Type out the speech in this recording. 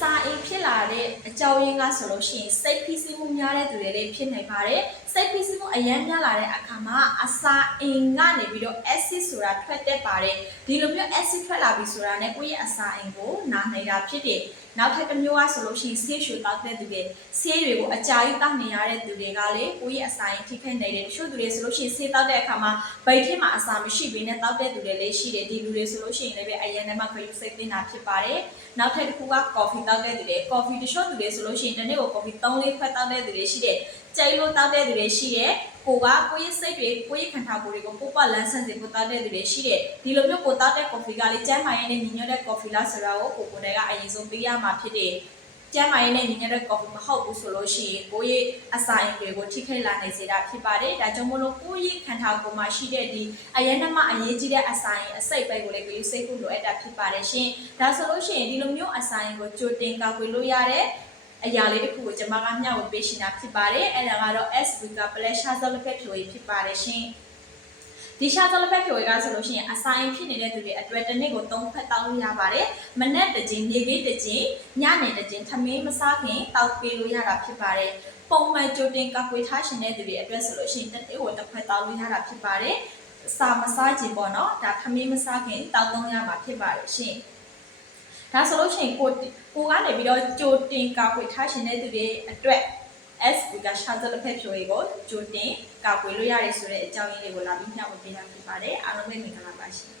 စာအိမ်ဖြစ်လာတဲ့အကြောင်းရင်းကဆိုလို့ရှိရင်စိတ်ဖိစီးမှုများတဲ့သူတွေလည်းဖြစ်နိုင်ပါတယ်စိတ်ဖိစီးမှုအများများလာတဲ့အခါမှာအစာအိမ်ကနေပြီးတော့ acid ဆိုတာထွက်တတ်ပါတယ်ဒီလိုမျိုး acid ထွက်လာပြီဆိုတာနဲ့ကိုယ့်ရဲ့အစာအိမ်ကိုနာနေတာဖြစ်တယ်နောက်ထပ်တစ်မျိုးကဆိုလို့ရှိရင်ဆေးရှူတောက်တဲ့သူတွေဆေးတွေကိုအကြာကြီးတောက်နေရတဲ့သူတွေကလေကိုယ့်ရဲ့အစာအိမ်ထိခိုက်နေတယ်တချို့သူတွေဆိုလို့ရှိရင်ဆေးတောက်တဲ့အခါမှာဗိတ်ထဲမှာအစာမရှိဘဲနဲ့တောက်တဲ့သူတွေလည်းရှိတယ်ဒီလူတွေဆိုလို့ရှိရင်လည်းအရင်ထဲမှာခရုစိတ်သိနေတာဖြစ်ပါတယ်နောက်ထပ်တစ်ခုက coffee တောက်တဲ့သူတွေ coffee တချို့သူတွေဆိုလို့ရှိရင်တနေ့ကို coffee 3-4 ခွက်တောက်တဲ့သူတွေရှိတယ်ကြိုက်လို့တောက်တဲ့သူတွေရှိတယ်ကိုယ့်ရဲ့စိတ်တွေကိုယ့်ရဲ့ခံထားကိုယ်တွေကိုပို့ပလန်းဆန်းစေဖို့တောက်တဲ့သူတွေရှိတယ်ဒီလိုမျိုးကိုတောက်တဲ့ coffee ကလေကျန်းမာရေးနဲ့ညီညွတ်တဲ့ coffee လားဆိုတာကိုကိုယ်တိုင်ကအရင်ဆုံးသိရမှာဖြစ်တယ်ကျန်းမာရေးနဲ့ညီညွတ်တဲ့ coffee မဟုတ်ဘူးဆိုလို့ရှိရင်ကိုယ့်ရဲ့အစာအိမ်တွေကိုထိခိုက်လာနိုင်စေတာဖြစ်ပါတယ်ဒါကြောင့်မို့လို့ကိုယ့်ရဲ့ခံထားကိုယ်မှာရှိတဲ့ဒီအရင်ကမှအရေးကြီးတဲ့အစာအိမ်အစိတ်ပဲကိုလည်းကိုယ်စိတ်ဖို့လိုအပ်တာဖြစ်ပါတယ်ရှင်ဒါဆိုလို့ရှိရင်ဒီလိုမျိုးအစာအိမ်ကိုကြိုတင်ကာကွယ်လို့ရတဲ့အရာလေးတစ်ခုကိုကျွန်မကမျှဝေပေးရှင်တာဖြစ်ပါတယ်အဲ့ဒါကတော့ S Vega Plus ရှားစောလက်ဖက်ဖြိုရည်ဖြစ်ပါတယ်ရှင်ဒီရှားစောလက်ဖက်ဖြိုရည်ကဆိုလို့ရှိရင်အစာအိမ်ဖြစ်နေတဲ့သူတွေအတွက်တစ်နေ့ကို3ခွက်တောက်လို့ရပါတယ်မနက်တစ်ကြိမ်နေ့ခင်းတစ်ကြိမ်ညနေတစ်ကြိမ်ထမင်းမစားခင်တောက်ပေးလို့ရတာဖြစ်ပါတယ်ပုံမှန်ကြိုတင်ကာကွယ်ထားရှင်တဲ့သူတွေအတွက်ဆိုလို့ရှိရင်တစ်နေ့ကိုတစ်ခွက်တောက်လို့ရတာဖြစ်ပါတယ်စာမစားခြင်းပေါ့နော်ဒါထမင်းမစားခင်တောက်သုံးရမှာဖြစ်ပါတယ်ရှင်ဒါဆိုလို့ရှိရင်ကိုကနေပြီးတော့ကြိုတင်ကာကွယ်ထားရှင်တဲ့သူတွေအတွက် S ကရှားစလက်ဖက်ဖြိုရည်ကိုကြိုတင်ကာကွယ်လို့ရတယ်ဆိုတဲ့အကြောင်းရင်းလေးကိုလာပြီးမျှဝေပေးတာဖြစ်ပါတယ်အားလုံးပဲမင်္ဂလာပါရှင်